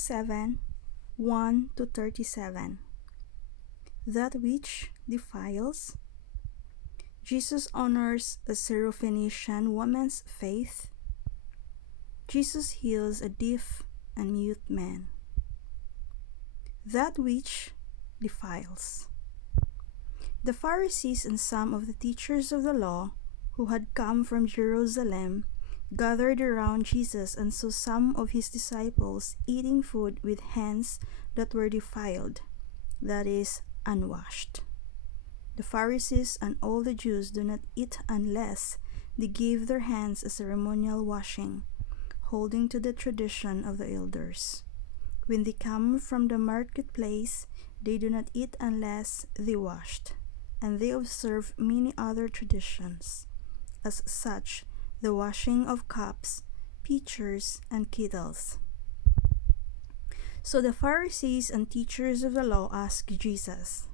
7, 1 to 37. That which defiles. Jesus honors a Syrophoenician woman's faith. Jesus heals a deaf and mute man. That which defiles. The Pharisees and some of the teachers of the law who had come from Jerusalem gathered around Jesus and saw some of his disciples eating food with hands that were defiled, that is, unwashed. The Pharisees and all the Jews do not eat unless they give their hands a ceremonial washing, holding to the tradition of the elders. When they come from the marketplace, they do not eat unless they washed, and they observe many other traditions, as such the washing of cups, pitchers, and kettles. So the Pharisees and teachers of the law asked Jesus,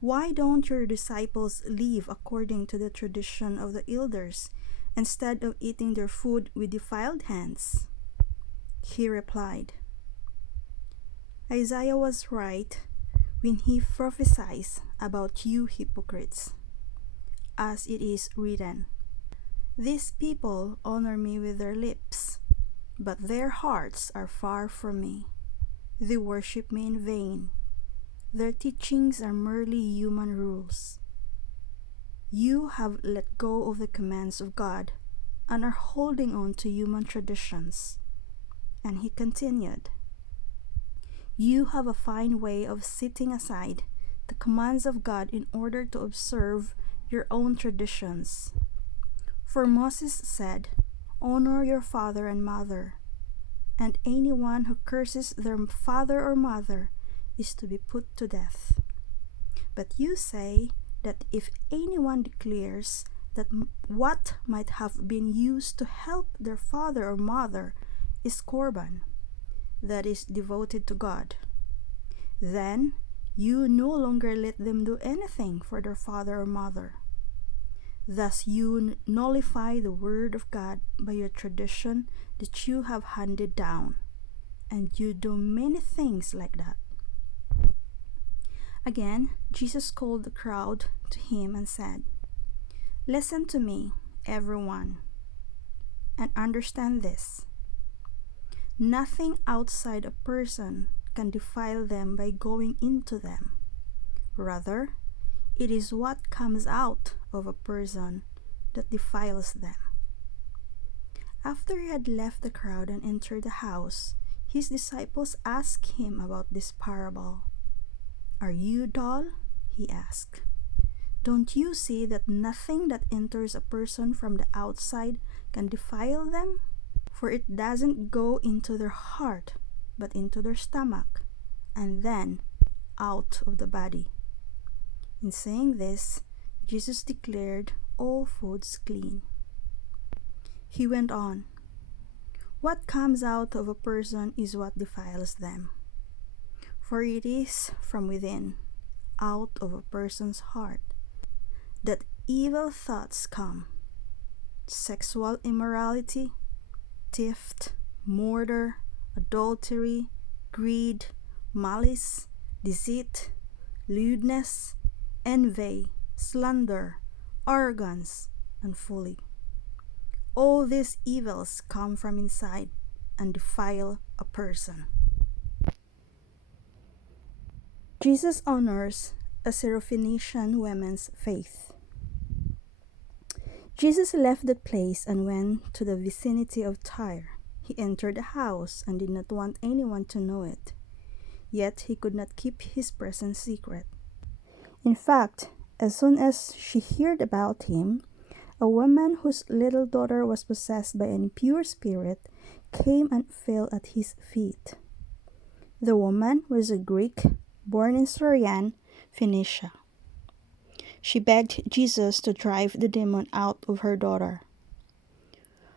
"Why don't your disciples live according to the tradition of the elders, instead of eating their food with defiled hands?" He replied, "Isaiah was right when he prophesied about you hypocrites. As it is written, 'These people honor me with their lips, but their hearts are far from me. They worship me in vain. Their teachings are merely human rules.' You have let go of the commands of God and are holding on to human traditions." And he continued, "You have a fine way of setting aside the commands of God in order to observe your own traditions. For Moses said, 'Honor your father and mother,' and anyone who curses their father or mother is to be put to death. But you say that if anyone declares that what might have been used to help their father or mother is korban, that is devoted to God, then you no longer let them do anything for their father or mother. Thus you nullify the word of God by your tradition that you have handed down, and you do many things like that." Again, Jesus called the crowd to him and said, "Listen to me, everyone, and understand this. Nothing outside a person can defile them by going into them. Rather, it is what comes out of a person that defiles them." After he had left the crowd and entered the house, his disciples asked him about this parable. "Are you dull?" he asked. "Don't you see that nothing that enters a person from the outside can defile them? For it doesn't go into their heart, but into their stomach, and then out of the body." In saying this, Jesus declared all foods clean. He went on, "What comes out of a person is what defiles them. For it is from within, out of a person's heart, that evil thoughts come: sexual immorality, theft, murder, adultery, greed, malice, deceit, lewdness, envy, slander, arrogance, and folly. All these evils come from inside and defile a person." Jesus honors a Syrophoenician woman's faith. Jesus left that place and went to the vicinity of Tyre. He entered the house and did not want anyone to know it. Yet he could not keep his presence secret. In fact, as soon as she heard about him, a woman whose little daughter was possessed by an impure spirit came and fell at his feet. The woman was a Greek born in Syrian, Phoenicia. She begged Jesus to drive the demon out of her daughter.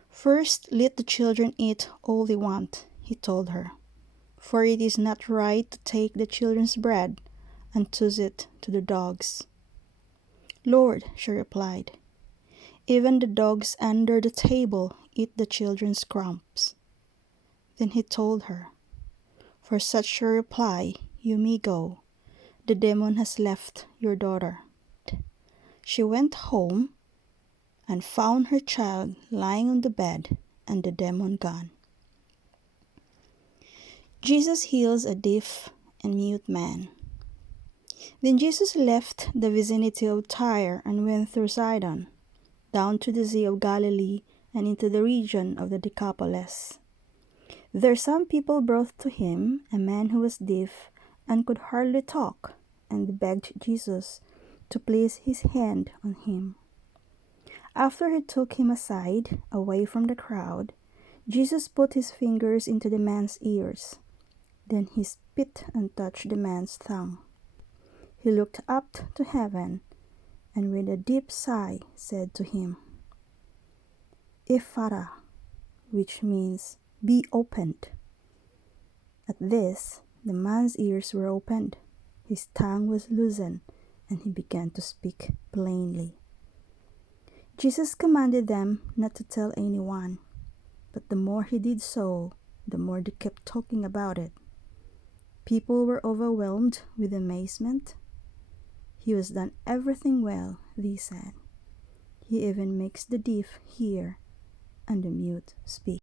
"First, let the children eat all they want," he told her, "for it is not right to take the children's bread and toss it to the dogs." "Lord," she replied, "even the dogs under the table eat the children's crumbs." Then he told her, For such a reply, you may go. The demon has left your daughter. She went home and found her child lying on the bed and the demon gone. Jesus heals a deaf and mute man. Then Jesus left the vicinity of Tyre and went through Sidon, down to the Sea of Galilee and into the region of the Decapolis. There some people brought to him a man who was deaf and could hardly talk, and they begged Jesus to place his hand on him. After he took him aside, away from the crowd, Jesus put his fingers into the man's ears. Then he spit and touched the man's tongue. He looked up to heaven and with a deep sigh said to him, Ephata, which means be opened. At this, the man's ears were opened, his tongue was loosened, and he began to speak plainly. Jesus commanded them not to tell anyone, but the more he did so, the more they kept talking about it. People were overwhelmed with amazement. He has done everything well, they said. He even makes the deaf hear and the mute speak.